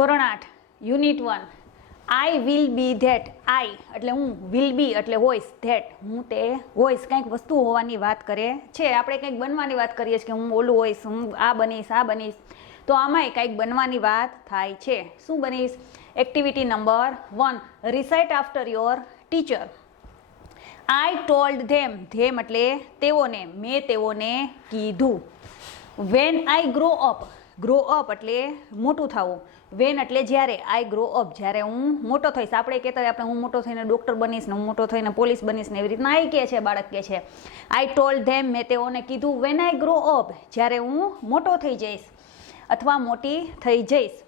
ધોરણ 8 unit 1 I will be that. I એટલે હું, વિલ બી એટલે હોઈશ, ધેટ હું તે હોઈશ. કંઈક વસ્તુ હોવાની વાત કરે છે. આપણે કંઈક બનવાની વાત કરીએ છીએ કે હું ઓલું હોઈશ, હું આ બનીશ, આ બનીશ. તો આમાંય કંઈક બનવાની વાત થાય છે. શું બનીશ? Activity number 1, recite after your teacher. I told them. Them એટલે તેઓને, મેં તેઓને કીધું. When I grow up. Grow up એટલે મોટું થવું. વેન એટલે જ્યારે. આઈ ગ્રો અપ જ્યારે હું મોટો થઈશ. આપણે કહેતા હોય આપણે હું મોટો થઈને ડૉક્ટર બનીશ ને હું મોટો થઈને પોલીસ બનીશ ને એવી રીતના આઈ કહે છે, બાળક કહે છે. આઈ ટોલ્ડ ધેમ, મેં તેઓને કીધું. વેન આઈ ગ્રો અપ જ્યારે હું મોટો થઈ જઈશ અથવા મોટી થઈ જઈશ.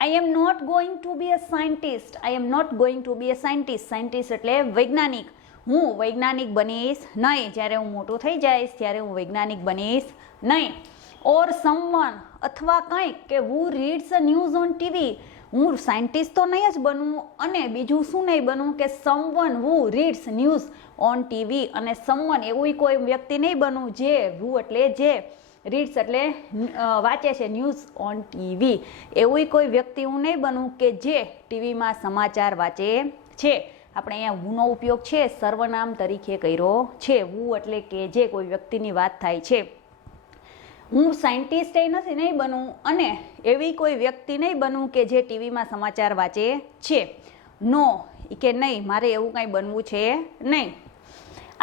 I am not going to be a scientist. I am not going to be a scientist. Scientist એટલે વૈજ્ઞાનિક. હું વૈજ્ઞાનિક બનીશ નહીં. જ્યારે હું મોટો થઈ જઈશ ત્યારે હું વૈજ્ઞાનિક બનીશ નહીં. ઓર સમવન અથવા કંઈક કે who reads a news on TV. હું સાયન્ટિસ્ટ તો નહીં જ બનવું અને બીજું શું નહીં બનવું કે someone who reads news on TV. અને સમવન એવું કોઈ વ્યક્તિ નહીં બનવું જે, હુ એટલે જે, રીડ્સ એટલે વાંચે છે, ન્યૂઝ ઓન ટીવી. એવું કોઈ વ્યક્તિ હું નહીં બનવું કે જે ટીવીમાં સમાચાર વાંચે છે. આપણે અહીંયા હુનો ઉપયોગ છે સર્વનામ તરીકે કર્યો છે. હુ એટલે કે જે કોઈ વ્યક્તિની વાત થાય છે. હું સાયન્ટિસ્ટ નથી, નહીં બનવું અને એવી કોઈ વ્યક્તિ નહીં બનવું કે જે ટીવીમાં સમાચાર વાંચે છે. નો કે નહીં, મારે એવું કાંઈ બનવું છે નહીં.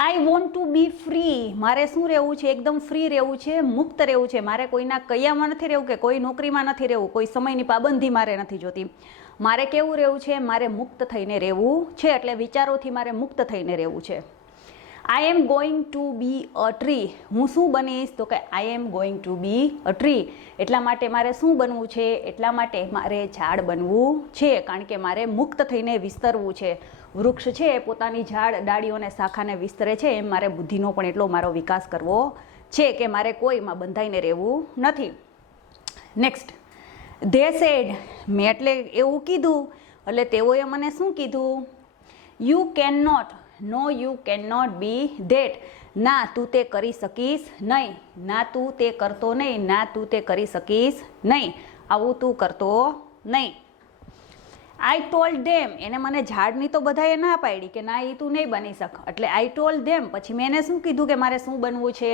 I want to be free. મારે શું રહેવું છે? એકદમ ફ્રી રહેવું છે, મુક્ત રહેવું છે. મારે કોઈના કૈયામાં નથી રહેવું કે કોઈ નોકરીમાં નથી રહેવું, કોઈ સમયની પાબંદી મારે નથી જોતી. મારે કેવું રહેવું છે? મારે મુક્ત થઈને રહેવું છે. એટલે વિચારોથી મારે મુક્ત થઈને રહેવું છે. I am going to be a tree. હું શું બનીશ? તો કે I am going to be a tree. એટલા માટે મારે શું બનવું છે? એટલા માટે મારે ઝાડ બનવું છે. કારણ કે મારે મુક્ત થઈને વિસ્તરવું છે. વૃક્ષ છે એ પોતાની ઝાડ, ડાળીઓને, શાખાને વિસ્તરે છે, એમ મારે બુદ્ધિનો પણ એટલો મારો વિકાસ કરવો છે કે મારે કોઈમાં બંધાઈને રહેવું નથી. Next, they said. મેં એટલે એવું કીધું એટલે તેઓએ મને શું કીધું? You can not. No you can not be that. ના તું તે કરી શકીશ નહીં. ના તું તે કરતો નહીં. ના તું તે કરી શકીશ નહીં. આવું તું કરતો નહીં. આઈ ટોલ્ડ ધેમ. એને મને ઝાડની તો બધાએ ના પાડી કે ના એ તું નહીં બની શક. એટલે આઈ ટોલ્ડ ધેમ. પછી મેં એને શું કીધું કે મારે શું બનવું છે?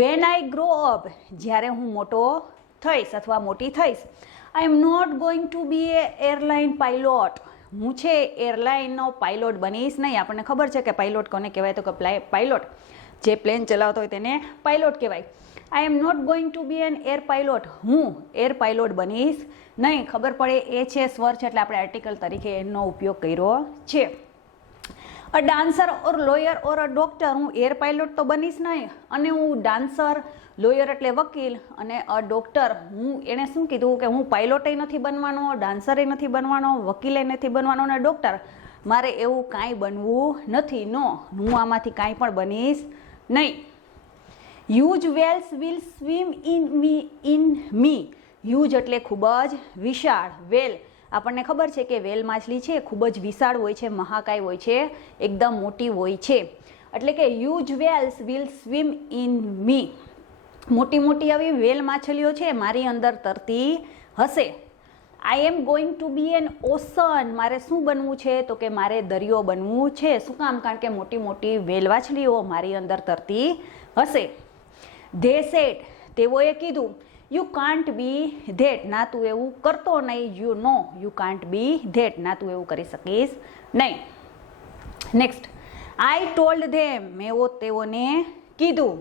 When I grow up. જ્યારે હું મોટો થઈશ અથવા મોટી થઈશ. I am not going to be a airline pilot. હું છે એરલાઇનનો પાયલોટ બનીશ નહીં. આપણને ખબર છે કે પાયલોટ કોને કહેવાય? તો કે પાયલોટ જે પ્લેન ચલાવતો હોય તેને પાયલોટ કહેવાય. I am not going to be an air pilot. હું એર પાયલોટ બનીશ નહીં. ખબર પડે એ છે સ્વર છે એટલે આપણે આર્ટિકલ તરીકે એનો ઉપયોગ કર્યો છે. અ dancer or lawyer or a doctor. હું એર પાયલોટ તો બનીશ નહીં અને હું ડાન્સર, લોયર એટલે વકીલ અને અ ડોક્ટર. હું એણે શું કીધું કે હું પાયલોટે નથી બનવાનો, ડાન્સરે નથી બનવાનો, વકીલે નથી બનવાનો અને ડોક્ટર. મારે એવું કાંઈ બનવું નથી. નો, હું આમાંથી કાંઈ પણ બનીશ નહીં. Huge whales will swim in me. Huge એટલે ખૂબ જ વિશાળ. વેલ આપણને ખબર છે કે વેલ માછલી છે ખૂબ જ વિશાળ હોય છે, મહાકાય હોય છે, એકદમ મોટી હોય છે. એટલે કે huge whales will swim in me. મોટી મોટી આવી વેલ માછલીઓ છે મારી અંદર તરતી હશે. I am going to be an ocean. મારે શું બનવું છે? તો કે મારે દરિયો બનવું છે. શું કામ? કારણ કે મોટી મોટી વેલ માછલીઓ મારી અંદર તરતી હશે. They said. તેઓએ કીધું. You can't be that. ના તું એવું કરતો નહીં. You know you can't be that. ના તું એવું કરી શકીશ નહીં. Next, I told them. મેં તેઓને કીધું.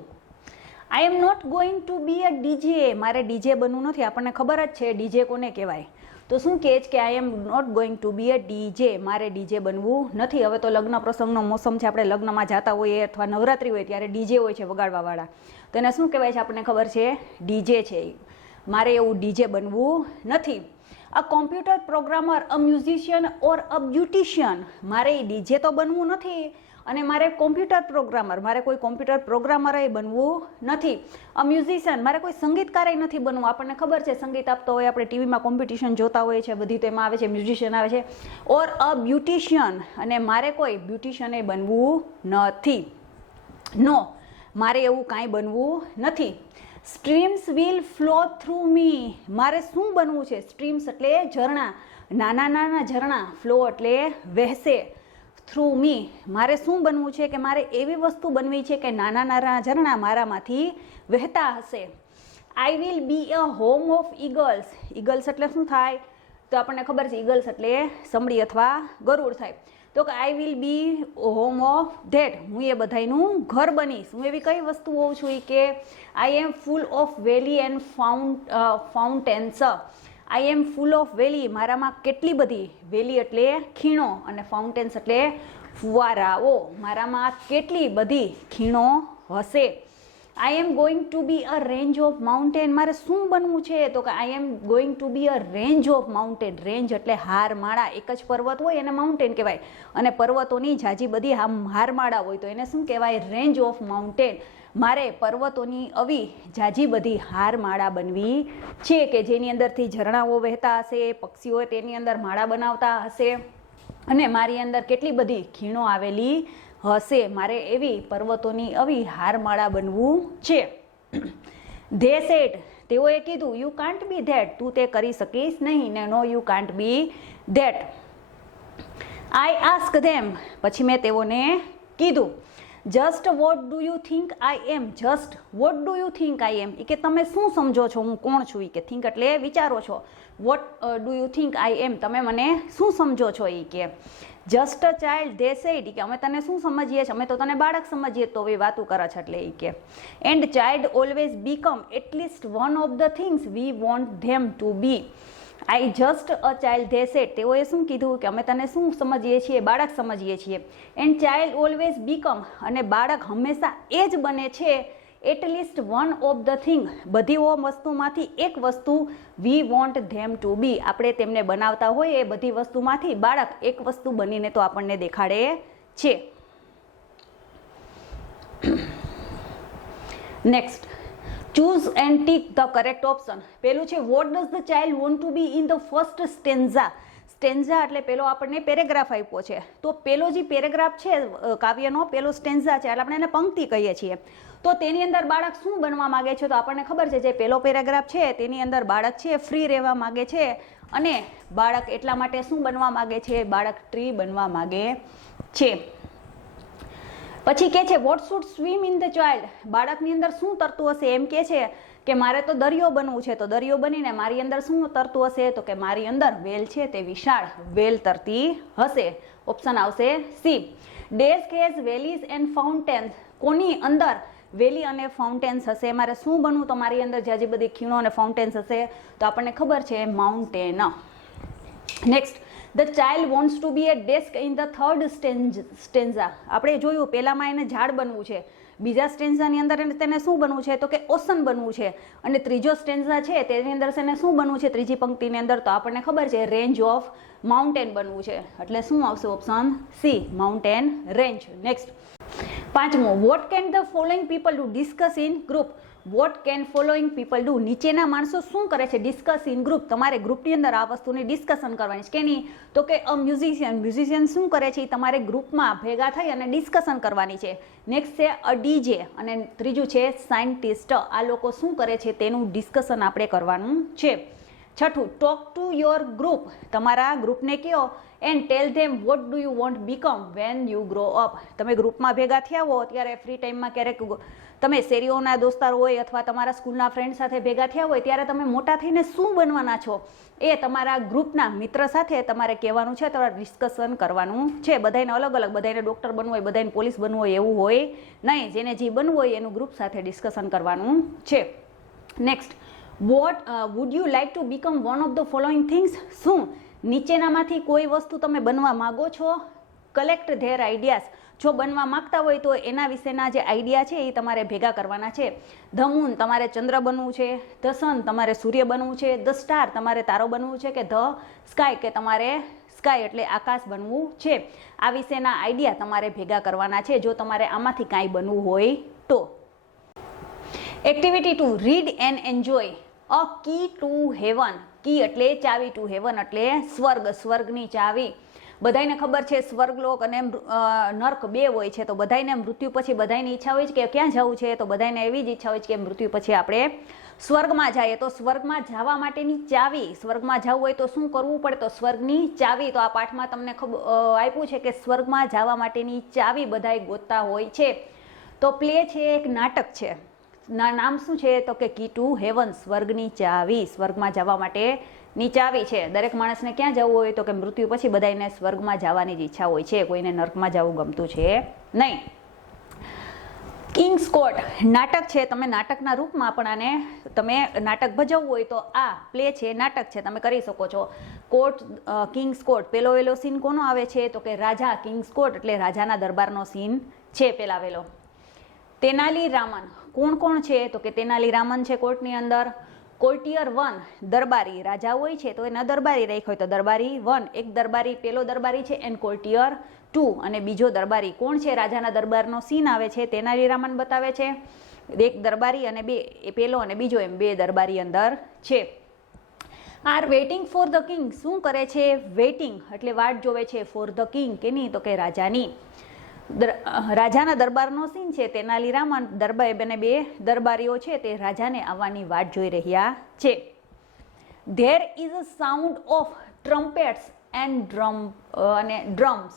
I am not going to be a DJ. મારે ડીજે બનવું નથી. આપણને ખબર જ છે ડીજે કોને કહેવાય. તો શું કહે છે કે I am not going to be a DJ. મારે ડીજે બનવું નથી. હવે તો લગ્ન પ્રસંગનો મોસમ છે, આપણે લગ્નમાં જતા હોઈએ અથવા નવરાત્રિ હોય ત્યારે ડીજે હોય છે વગાડવાવાળા. તો એને શું કહેવાય છે? આપણને ખબર છે ડીજે છે. મારે એવું ડીજે બનવું નથી. A computer programmer, a musician or a beautician. મારે ડીજે તો બનવું નથી અને મારે કોમ્પ્યુટર પ્રોગ્રામર, મારે કોઈ કોમ્પ્યુટર પ્રોગ્રામરે બનવું નથી. અ મ્યુઝિશિયન, મારે કોઈ સંગીતકારે નથી બનવું. આપણને ખબર છે સંગીત આપતો હોય, આપણે ટીવીમાં કોમ્પિટિશન જોતા હોઈએ છીએ, બધી તેમાં આવે છે મ્યુઝિશિયન આવે છે. ઓર અ બ્યુટિશિયન, અને મારે કોઈ બ્યુટિશિયને બનવું નથી. નો, મારે એવું કાંઈ બનવું નથી. સ્ટ્રીમ્સ વિલ ફ્લો થ્રુ મી, મારે શું બનવું છે? સ્ટ્રીમ્સ એટલે ઝરણા, નાના નાના ઝરણા, ફ્લો એટલે વહેશે, થ્રુ મી મારે શું બનવું છે? કે મારે એવી વસ્તુ બનવી છે કે નાના નાના ઝરણા મારામાંથી વહેતા હશે. આઈ will B a home of eagles, eagles એટલે શું થાય? તો આપણને ખબર છે ઈગલ્સ એટલે સમડી અથવા ગરુડ થાય. તો કે આઈ will B home of that, હું એ બધાયનું ઘર બનીશ. હું એવી કઈ વસ્તુ હોઉં છું? કે I am full of valley and fountains. I am full of valley, મારામાં કેટલી બધી, વેલી એટલે ખીણો અને ફાઉન્ટેન્સ એટલે ફુવારાઓ, મારામાં કેટલી બધી ખીણો હશે. I am going to be a range of mountain, મારે શું બનવું છે? તો કે I am going to be a range of mountain. Range એટલે હારમાળા, એક જ પર્વત હોય એને માઉન્ટેન કહેવાય, અને પર્વતોની જાજી બધી હારમાળા હોય તો એને શું કહેવાય? Range of mountain. મારે પર્વતોની આવી જાજી બધી હારમાળા બનવી છે કે જેની અંદરથી ઝરણાઓ વહેતા હશે, પક્ષીઓ તેની અંદર માળા બનાવતા હશે, અને મારી અંદર કેટલી બધી ખીણો આવેલી હશે. મારે એવી પર્વતોની આવી હારમાળા બનવું છે. ધે સેડ, તેઓએ કીધું, યુ કાન્ટ બી ધેટ, તું તે કરી શકીશ નહીં, ને no you can't be that. I ask them, પછી મેં તેઓને કીધું, just what do you think I am, just what do you think I am, કે તમે શું સમજો છો હું કોણ છું? કે થિંક એટલે વિચારો છો, what do you think I am, તમે મને શું સમજો છો? કે just a child they said, કે અમે તને શું સમજીએ છીએ? અમે તો તને બાળક સમજીએ. તો એ વાતું કરે છે એટલે કે and child always become at least one of the things we want them to be. I just a child they said, તેઓએ શું કીધું? કે અમે તને શું સમજીએ છીએ? બાળક સમજીએ છીએ. એન્ડ ચાઇલ્ડ ઓલવેઝ બીકમ, અને બાળક હંમેશા એ જ બને છે, at least one of the thing, બધી વસ્તુમાંથી એક વસ્તુ, વી વોન્ટ ધેમ ટુ બી, આપણે તેમને બનાવતા હોય એ બધી વસ્તુમાંથી બાળક એક વસ્તુ બનીને તો આપણને દેખાડે છે. Next, choose and tick the correct option. પેલું છે what does the child want to be in the first stanza. Stanza એટલે પેલો આપણને પેરેગ્રાફ આપ્યો છે, તો પેલો જે પેરેગ્રાફ છે કાવ્યનો, પેલો સ્ટેન્ઝા છે એટલે આપણે એને પંક્તિ કહીએ છીએ. તો તેની અંદર બાળક શું બનવા માંગે છે? તો આપણને ખબર છે જે પેલો પેરેગ્રાફ છે તેની અંદર બાળક છે ફ્રી રહેવા માંગે છે, અને બાળક એટલા માટે શું બનવા માંગે છે? બાળક ટ્રી બનવા માંગે છે. પછી કે છે what should swim in the child, બાળકની અંદર શું તરતું હશે? એમ કે છે કે મારે તો દરિયો બનવું છે, તો દરિયો બનીને મારી અંદર શું તરતું હશે? તો કે મારી અંદર વેલ છે તે વિશાળ વેલ તરતી હશે. ઓપ્શન આવશે C. Days has valleys and fountains, કોની અંદર વેલી અને ફાઉન્ટેન્સ હશે? મારે શું બનવું? તો મારી અંદર જાજી બધી ખીણો અને ફાઉન્ટેન્સ હશે, તો આપણને ખબર છે mountain. Next, the child wants to be a desk in the third stanza. આપણે જોયું પહેલામાં એને ઝાડ બનવું છે, બીજા સ્ટેન્ઝાની અંદર તેને શું બનવું છે? તો કે ઓશન બનવું છે, અને ત્રીજો સ્ટેન્ઝા છે તેની અંદર તેને શું બનવું છે? ત્રીજી પંક્તિની અંદર તો આપણને ખબર છે રેન્જ ઓફ માઉન્ટેન બનવું છે, એટલે શું આવશે? Option C, mountain range. Next, પાંચમું, what can the following people do discuss in group. What can following people do, નીચેના માણસો શું કરે છે? ડિસ્કસ ઇન ગ્રુપ, તમારે ગ્રુપની અંદર આ વસ્તુની ડિસ્કશન કરવાની છે. કેની? તો કે અ મ્યુઝિશિયન, મ્યુઝિશિયન શું કરે છે? તમારે ગ્રુપમાં ભેગા થઈ અને ડિસ્કશન કરવાની છે. નેક્સ્ટ છે અ ડીજે, અને ત્રીજું છે સાયન્ટિસ્ટ. આ લોકો શું કરે છે તેનું ડિસ્કશન આપણે કરવાનું છે. છઠ્ઠું, ટોક ટુ યોર ગ્રુપ, તમારા ગ્રુપને કહો and tell them what do you want become when you grow up. તમે ગ્રુપમાં ભેગા થયા હો ત્યારે ફ્રી ટાઈમમાં ક્યારેક તમે શેરીઓના દોસ્તાર હોય અથવા તમારા સ્કૂલના ફ્રેન્ડ સાથે ભેગા થયા હોય ત્યારે તમે મોટા થઈને શું બનવાના છો એ તમારા ગ્રુપના મિત્ર સાથે તમારે કહેવાનું છે, તમારે ડિસ્કશન કરવાનું છે. બધાને અલગ અલગ, બધાને ડૉક્ટર બનવું હોય, બધાને પોલીસ બનવું હોય એવું હોય નહીં, જેને જે બનવું હોય એનું ગ્રુપ સાથે ડિસ્કશન કરવાનું છે. Next, what would you like to become one of the following things. શું નીચેનામાંથી કોઈ વસ્તુ તમે બનવા માગો છો? કલેક્ટ ધેર આઈડિયાઝ, જો બનવા માંગતા હોય તો એના વિશેના જે આઈડિયા છે એ તમારે ભેગા કરવાના છે. ધ મૂન, તમારે ચંદ્ર બનવું છે. ધ સન, તમારે સૂર્ય બનવું છે. ધ સ્ટાર, તમારે તારો બનવું છે. કે ધ સ્કાય, કે તમારે સ્કાય એટલે આકાશ બનવું છે. આ વિશેના આઈડિયા તમારે ભેગા કરવાના છે જો તમારે આમાંથી કાંઈ બનવું હોય તો. Activity 2, read and enjoy a key to heaven. Key એટલે ચાવી, ટુ હેવન એટલે સ્વર્ગ, સ્વર્ગની ચાવી. બધાને ખબર છે સ્વર્ગલોક અને નર્ક બે હોય છે, તો બધાને મૃત્યુ પછી બધાની ઈચ્છા હોય છે કે ક્યાં જવું છે, તો બધાને એવી જ ઈચ્છા હોય છે કે મૃત્યુ પછી આપણે સ્વર્ગમાં જઈએ. તો સ્વર્ગમાં જવા માટેની ચાવી, સ્વર્ગમાં જવું હોય તો શું કરવું પડે, તો સ્વર્ગની ચાવી. તો આ પાઠમાં તમને આપ્યું છે કે સ્વર્ગમાં જવા માટેની ચાવી બધાય ગોતતા હોય છે. તો પ્લે છે એક નાટક છે, નામ શું છે, તો કે કી ટુ હેવન, સ્વર્ગની ચાવી, સ્વર્ગમાં જવા માટેની ચાવી છે. દરેક માણસને ક્યાં જવું હોય, તો કે મૃત્યુ પછી બધાને સ્વર્ગમાં જવાની જ ઈચ્છા હોય છે, કોઈને નર્કમાં જવું ગમતું છે નહીં. કિંગ્સ કોર્ટ નાટક છે, તમે નાટકના રૂપમાં પણ આને તમે નાટક ભજવવું હોય તો આ પ્લે છે, નાટક છે, તમે કરી શકો છો. કોર્ટ, કિંગ્સ કોર્ટ, પેલો વેલો સીન કોનો આવે છે, તો કે રાજા, કિંગ્સ કોર્ટ એટલે રાજાના દરબારનો સીન છે પેલા વેલો. તેનાલી રામન, કોણ કોણ છે, તો કે તેનાલી રામન છે કોર્ટની અંદર. કોર્ટિયર 1 દરબારી, રાજા હોય છે તો એના દરબારી રાખ્યો હોય તો દરબારી 1, એક દરબારી પેલો દરબારી છે, એન્ડ કોર્ટિયર 2 અને બીજો દરબારી. કોણ છે, રાજાના દરબારનો સીન આવે છે, તેનાલી રામન બતાવે છે. એક દરબારી અને બે, એ પેલો અને બીજો, એમ બે દરબારી અંદર છે. Are waiting for the king, શું કરે છે, વેઇટિંગ એટલે વાટ જોવે છે, ફોર ધ કિંગ કેની, તો કે રાજાની. રાજાના દરબારનો સીન છે, તેનાલી રામન અને બે દરબારીઓ છે તે રાજાને આવવાની વાટ જોઈ રહ્યા છે. There is a sound of trumpets and drums.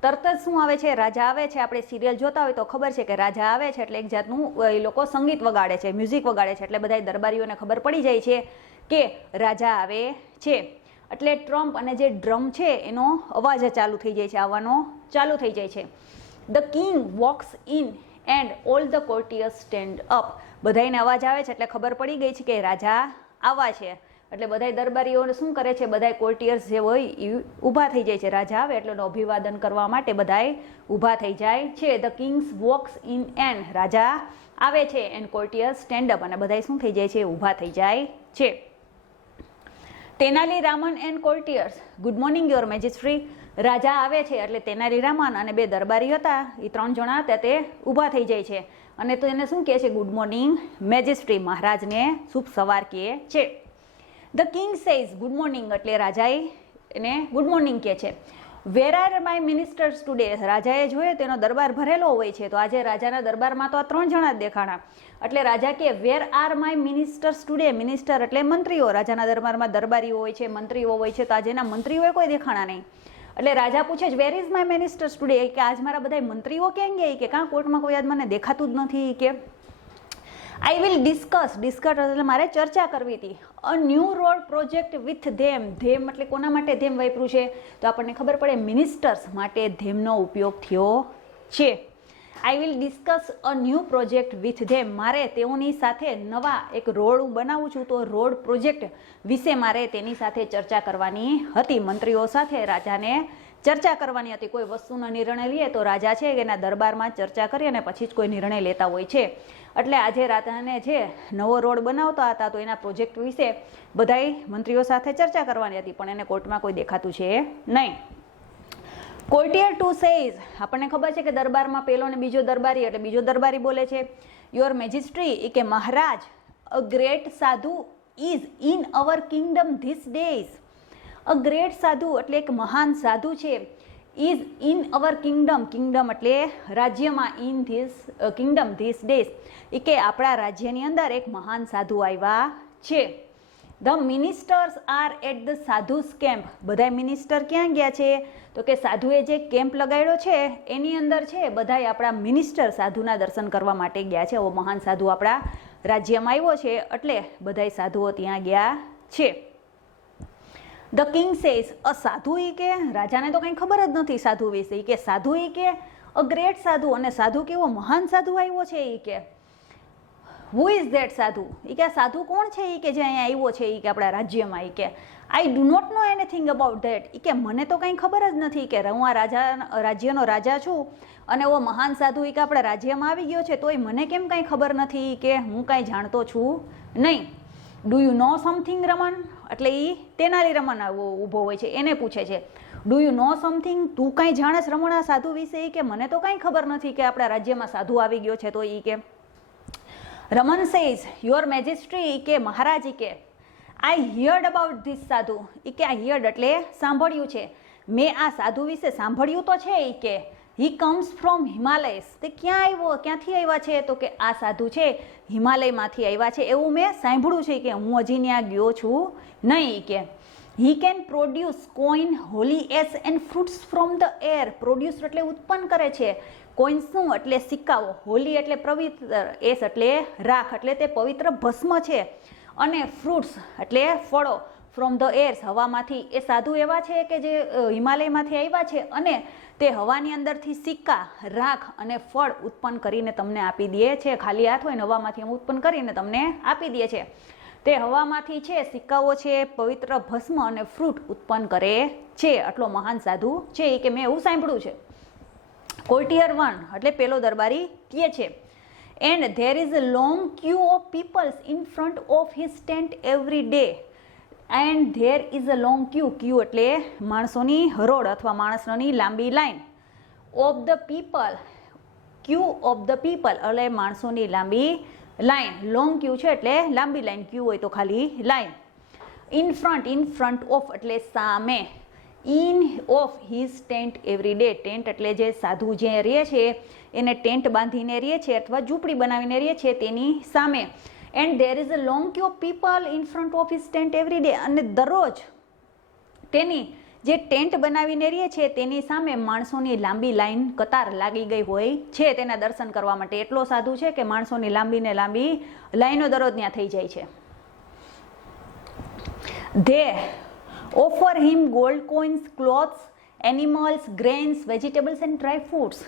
તરત જ શું આવે છે, રાજા આવે છે. આપણે સિરિયલ જોતા હોય તો ખબર છે કે રાજા આવે છે એટલે એક જાતનું એ લોકો સંગીત વગાડે છે, મ્યુઝિક વગાડે છે, એટલે બધા દરબારીઓને ખબર પડી જાય છે કે રાજા આવે છે. એટલે ટ્રમ્પ અને જે ડ્રમ છે એનો અવાજ ચાલુ થઈ જાય છે, આવવાનો ચાલુ થઈ જાય છે. The king walks in and all the કોર્ટિયર્સ stand up. બધાને અવાજ આવે છે એટલે ખબર પડી ગઈ છે કે રાજા આવા છે, એટલે બધા દરબારીઓને શું કરે છે, બધા કોર્ટિયર્સ જે હોય એ ઊભા થઈ જાય છે. રાજા આવે એટલે અભિવાદન કરવા માટે બધાય ઊભા થઈ જાય છે. The kings walks in and, રાજા આવે છે, એન્ડ કોર્ટિયર્સ સ્ટેન્ડ અપ અને બધા શું થઈ જાય છે, ઊભા થઈ જાય છે. Tenali Raman and courtiers, good morning your majesty. રાજા આવે છે એટલે તેનાલી રામન અને બે દરબારી હતા, એ 3 જણા હતા, તે ઊભા થઈ જાય છે અને તો એને શું કહે છે, ગુડ મોર્નિંગ મેજેસ્ટ્રી, મહારાજને શુભ સવાર કહે છે. The king says, good morning એટલે રાજાએ એને ગુડ મોર્નિંગ કહે છે. Where are my ministers today, રાજાએ જોયો તેનો દરબાર ભરેલો હોય છે, તો આજે રાજાના દરબારમાં તો આ 3 જણા જ દેખાણા, એટલે રાજા કે where are my ministers today. Minister એટલે મંત્રીઓ, રાજાના દરબારમાં દરબારીઓ હોય છે, મંત્રીઓ હોય છે, તો આજે એના મંત્રીઓએ કોઈ દેખાણા નહીં. એટલે રાજા પૂછે છે where is my ministers today, કે આજ મારા બધા મંત્રીઓ ક્યાં ગયા, કે કાં કોર્ટમાં કોઈ આજ મને દેખાતું જ નથી. કે આઈ વિલ ડિસ્કસ એટલે મારે ચર્ચા કરવી હતી. A new road project with them. Them એટલે કોના માટે ધેમ વાપર્યું છે, તો આપણને ખબર પડે મિનિસ્ટર્સ માટે ધેમનો ઉપયોગ થયો છે. I will discuss a new project with ધેમ. મારે તેઓની સાથે નવા એક રોડ બનાવું છું, તો રોડ પ્રોજેક્ટ વિશે મારે તેની સાથે ચર્ચા કરવાની હતી. મંત્રીઓ સાથે રાજાને ચર્ચા કરવાની હતી. કોઈ વસ્તુનો નિર્ણય લઈએ તો રાજા છે એના દરબારમાં ચર્ચા કરી અને પછી જ કોઈ નિર્ણય લેતા હોય છે. એટલે આજે રાજાને જે નવો રોડ બનાવતા હતા તો એના પ્રોજેક્ટ વિશે બધાય મંત્રીઓ સાથે ચર્ચા કરવાની હતી, પણ એને કોર્ટમાં કોઈ દેખાતું છે નહીં. કોર્ટિયર 2 સેઝ, આપણને ખબર છે કે દરબારમાં પેલો ને બીજો દરબારી, એટલે બીજો દરબારી બોલે છે, યોર મેજેસ્ટ્રી, એ કે મહારાજ, a great sadhu is in our kingdom this days. A great sadhu એટલે એક મહાન સાધુ છે, is in our kingdom, kingdom એટલે રાજ્યમાં, in this kingdom this days, એ કે આપણા રાજ્યની અંદર એક મહાન સાધુ આવ્યા છે. The ministers are at the sadhu's camp. બધા મિનિસ્ટર ક્યાં ગયા છે, તો કે સાધુએ જે કેમ્પ લગાડ્યો છે એની અંદર છે બધાય આપણા મિનિસ્ટર સાધુના દર્શન કરવા માટે ગયા છે. મહાન સાધુ આપણા રાજ્યમાં આવ્યો છે એટલે બધાય સાધુઓ ત્યાં ગયા છે. ધ કિંગ સેઝ, અ સાધુ, એ કે રાજાને તો કંઈ ખબર જ નથી સાધુ વિશે, એ કે સાધુ, એ કે અ ગ્રેટ સાધુ, અને સાધુ કેવો મહાન સાધુ આવ્યો છે. એ કે હુ ઇઝ ધેટ સાધુ, એ કે આ સાધુ કોણ છે, એ કે જે અહીંયા આવ્યો છે, એ કે આપણા રાજ્યમાં. એ કે I do not know anything about that, એ કે મને તો કંઈ ખબર જ નથી, કે હું આ રાજ્યનો રાજા છું અને એવો મહાન સાધુ એ કે આપણા રાજ્યમાં આવી ગયો છે, તોય મને કેમ કંઈ ખબર નથી, કે હું કાંઈ જાણતો છું નહીં. Do you know something Raman, એટલે એ તેનાલી રમન ઊભો હોય છે, એને પૂછે છે ડુ યુ નો સમથિંગ, તું કાંઈ જાણસ રમણ આ સાધુ વિશે, એ કે મને તો કાંઈ ખબર નથી કે આપણા રાજ્યમાં સાધુ આવી ગયો છે. તો એ કે રમન સેઝ, યોર મેજેસ્ટ્રી, એ કે મહારાજ, એ કે આઈ હિયર્ડ અબાઉટ ધીસ સાધુ, એ કે આ હિયર્ડ એટલે સાંભળ્યું છે, મેં આ સાધુ વિશે સાંભળ્યું તો છે ઈ કે હી કમ્સ ફ્રોમ હિમાલયસ, તે ક્યાંથી આવ્યા છે? તો કે આ સાધુ છે હિમાલયમાંથી આવ્યા છે, એવું મેં સાંભળ્યું છે કે હું હજી ત્યાં ગયો છું નહીં. કે he can produce coin Holi S and fruits from the air. Produce એટલે ઉત્પન્ન કરે છે, કોઇન શું એટલે સિક્કાઓ, હોલી એટલે પવિત્ર, એસ એટલે રાખ એટલે તે પવિત્ર ભસ્મ છે, અને ફ્રૂટ્સ એટલે ફળો, ફ્રોમ ધ એર્સ હવામાંથી. એ સાધુ એવા છે કે જે હિમાલયમાંથી આવ્યા છે અને તે હવાની અંદરથી સિક્કા, રાખ અને ફળ ઉત્પન્ન કરીને તમને આપી દે છે. ખાલી હાથ હોય ને હવામાંથી ઉત્પન્ન કરીને તમને આપી દે છે. તે હવામાંથી છે સિક્કાઓ છે, પવિત્ર ભસ્મ અને ફ્રૂટ ઉત્પન્ન કરે છે. આટલો મહાન સાધુ છે કે મેં એવું સાંભળ્યું છે. કોર્ટિયર 1 એટલે પેલો દરબારી કહે છે, and there is a long queue of peoples in front of his tent every day. And there is a long queue એટલે માણસોની હરોળ અથવા માણસોની લાંબી line, of the people, queue of the people એટલે માણસોની લાંબી લાઈન. લોંગ ક્યુ છે એટલે લાંબી લાઈન, ક્યુ હોય તો ખાલી લાઈન. ઇન ફ્રન્ટ ઓફ એટલે સામે, in of his tent every day. Tent એટલે જે સાધુ જે રહે છે એને ટેન્ટ બાંધીને રહે છે અથવા ઝૂંપડી બનાવીને રહે છે તેની સામે. And there is a long queue of people in front of his tent every day. અને દરરોજ તેની જે ટેન્ટ બનાવીને રહે છે તેની સામે માણસોની લાંબી લાઈન, કતાર લાગી ગઈ હોય છે તેના દર્શન કરવા માટે. એટલો સાધુ છે કે માણસોની લાંબી લાઈનો દરરોજ ત્યાં થઈ જાય છે. They offer him gold coins, clothes, animals, grains, vegetables and dry fruits.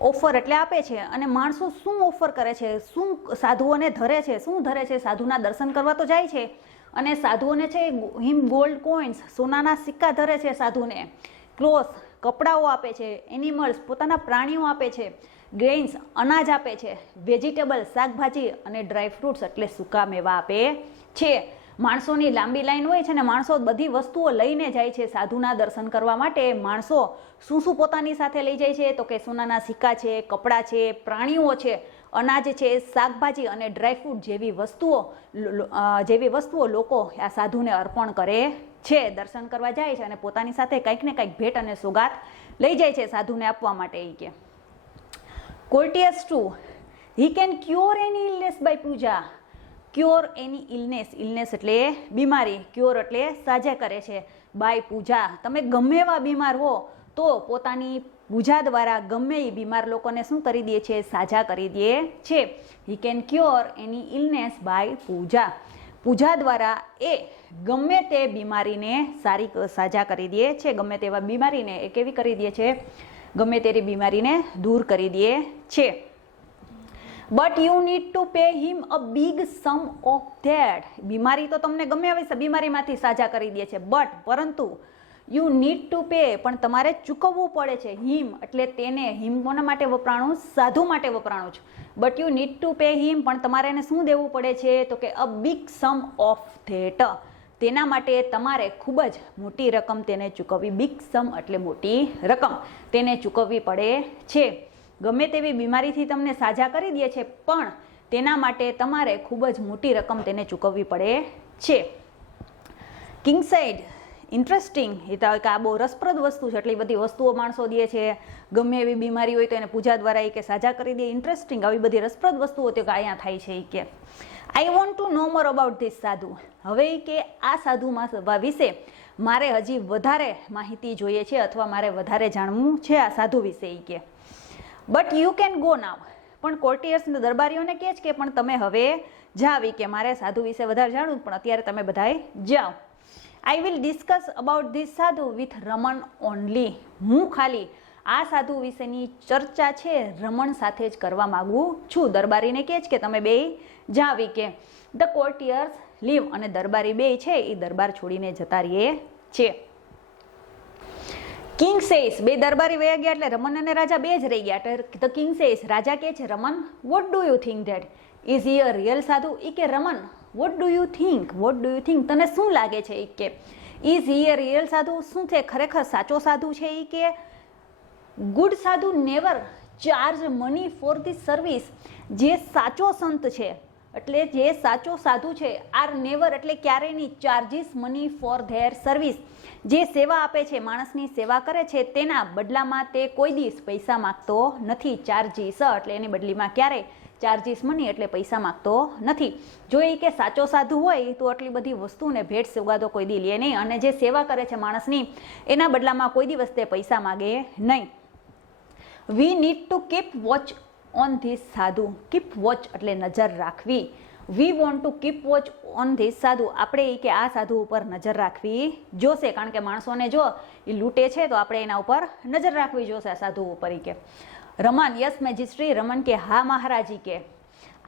Offer એટલે આપે છે. અને માણસો શું ઓફર કરે છે, શું સાધુઓને ધરે છે, શું ધરે છે? સાધુના દર્શન કરવા તો જાય છે અને સાધુઓને છે હિમ ગોલ્ડ કોઇન્સ, સોનાના સિક્કા ધરે છે સાધુને. ક્લોથ કપડાઓ આપે છે, એનિમલ્સ પોતાના પ્રાણીઓ આપે છે, ગ્રેન્સ અનાજ આપે છે, વેજીટેબલ શાકભાજી અને ડ્રાય ફ્રૂટ્સ એટલે સૂકા મેવા આપે છે. માણસોની લાંબી લાઈન હોય છે ને માણસો બધી વસ્તુઓ લઈને જાય છે સાધુના દર્શન કરવા માટે. માણસો શું પોતાની સાથે લઈ જાય છે? તો કે સોનાના સિક્કા છે, કપડાં છે, પ્રાણીઓ છે, અનાજ છે, શાકભાજી અને ડ્રાયફ્રૂટ જેવી વસ્તુઓ લોકો આ સાધુને અર્પણ કરે છે. દર્શન કરવા જાય છે અને પોતાની સાથે કંઈક ને કંઈક ભેટ અને સોગાત લઈ જાય છે સાધુને આપવા માટે. એ કે courtiers 2 he can cure any illness by puja. Cure any illness એટલે બીમારી, ક્યોર એટલે સાજા કરે છે, બાય પૂજા. તમે ગમે એવા બીમાર હો તો પોતાની પૂજા દ્વારા ગમે એ બીમાર લોકોને શું કરી દે છે? સાજા કરી દે છે. He can cure any illness by puja. પૂજા દ્વારા એ ગમે તે બીમારીને સાજા કરી દે છે. ગમે તેવા બીમારીને એ કેવી કરી દે છે? ગમે તેવી બીમારીને દૂર કરી દે છે. But you need to pay him a big sum of that. બીમારી તો તમને ગમે આવી બીમારીમાંથી સાજા કરી દે છે, પરંતુ યુ નીડ ટુ પે પણ તમારે ચૂકવવું પડે છે. હિમ એટલે તેને, હિમ કોના માટે વપરાણું? સાધુ માટે વપરાણું છે. But you need to pay him પણ તમારે એને શું દેવું પડે છે? તો કે a big sum of that. તેના માટે તમારે ખૂબ જ મોટી રકમ તેને ચૂકવવી. બિગ સમ એટલે મોટી રકમ તેને ચૂકવવી પડે છે. ગમે તેવી બીમારીથી તમને સાજા કરી દે છે પણ તેના માટે તમારે ખૂબ જ મોટી રકમ તેને ચૂકવવી પડે છે. કિંગ સેડ ઇન્ટરેસ્ટિંગ, એ તો આ બહુ રસપ્રદ વસ્તુ છે. એટલી બધી વસ્તુઓ માણસો દે છે. ગમે એવી બીમારી હોય તો એને પૂજા દ્વારા એ કે સાજા કરી દે. ઇન્ટરેસ્ટિંગ, આવી બધી રસપ્રદ વસ્તુઓ તે અહીંયા થાય છે. એ કે I want to know more about this sadhu. હવે એ કે આ સાધુ વિશે મારે હજી વધારે માહિતી જોઈએ છે અથવા મારે વધારે જાણવું છે આ સાધુ વિશે. એ કે but you can go now. પણ કોર્ટિયર્સ દરબારીઓને કહે છે કે પણ તમે હવે જાવ. કે મારે સાધુ વિશે વધારે જાણવું પણ અત્યારે તમે બધાએ જાઓ. I will discuss about this સાધુ વિથ રમણ ઓનલી. હું ખાલી આ સાધુ વિશેની ચર્ચા છે રમણ સાથે જ કરવા માંગુ છું. દરબારીને કહે છે કે તમે બે જાવ. કે ધ કોર્ટિયર્સ લીવ. અને દરબારી બે છે એ દરબાર છોડીને જતા રહીએ છે. કિંગ સેઝ, બે દરબારી વયા ગયા એટલે રમન અને રાજા બે જ રહી ગયા. ધ કિંગ સેઝ, રાજા કહે છે Raman vote do you think that is he a real સાધુ. એ કે Raman vote do you think, તને શું લાગે છે? એ કે ઇઝ હી અ રિયલ સાધુ, શું છે ખરેખર સાચો સાધુ છે? એ કે ગુડ સાધુ never charge money for the service. જે સાચો સંત છે એટલે જે સાચો સાધુ છે આર નેવર એટલે ક્યારેય નહીં charges money for there service, જે સેવા આપે છે માણસની સેવા કરે છે તેના બદલામાં તે કોઈ દિવસ પૈસા માગતો નથી. ચાર્જિસ એટલે એની બદલીમાં ક્યારેય ચાર્જિસ મની એટલે પૈસા માગતો નથી. જો એ કે સાચો સાધુ હોય તો આટલી બધી વસ્તુને ભેટ સોગાદો કોઈ દી લે નહીં, અને જે સેવા કરે છે માણસની એના બદલામાં કોઈ દિવસ તે પૈસા માગે નહીં. We need to keep watch on this સાધુ. કીપ વોચ એટલે નજર રાખવી. We want to keep watch on this સાધુ, આપણે એ કે આ સાધુ ઉપર નજર રાખવી જોશે, કારણ કે માણસોને જો એ લૂંટે છે તો આપણે એના ઉપર નજર રાખવી જોશે આ સાધુ ઉપર. એ કે રમન યસ મેજિસ્ટ્રી. રમન કે હા મહારાજી. કે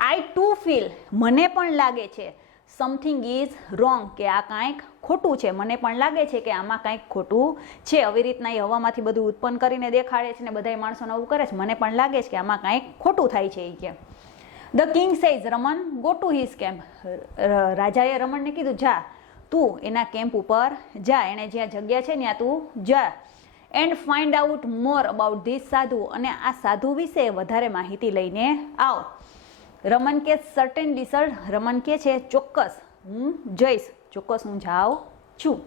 આઈ ટુ ફીલ મને પણ લાગે છે સમથિંગ ઇઝ રોંગ કે આ કાંઈક ખોટું છે, મને પણ લાગે છે કે આમાં કાંઈક ખોટું છે. આવી રીતના એ હવામાંથી બધું ઉત્પન્ન કરીને દેખાડે છે ને બધાય માણસોને આવું કરે છે, મને પણ લાગે છે કે આમાં કાંઈક ખોટું થાય છે. એ કે the king says Raman go to his camp. રાજાએ રમણને કીધું જા તું એના કેમ્પ ઉપર જા, એને જ્યાં જગ્યા છે ત્યાં તું જા. And find out more about this સાધુ, અને આ સાધુ વિશે વધારે માહિતી લઈને આવ. રમન કે સર્ટેનલી સર. રમન કે છે ચોક્કસ હું જઈશ, ચોક્કસ હું જાઉં છું.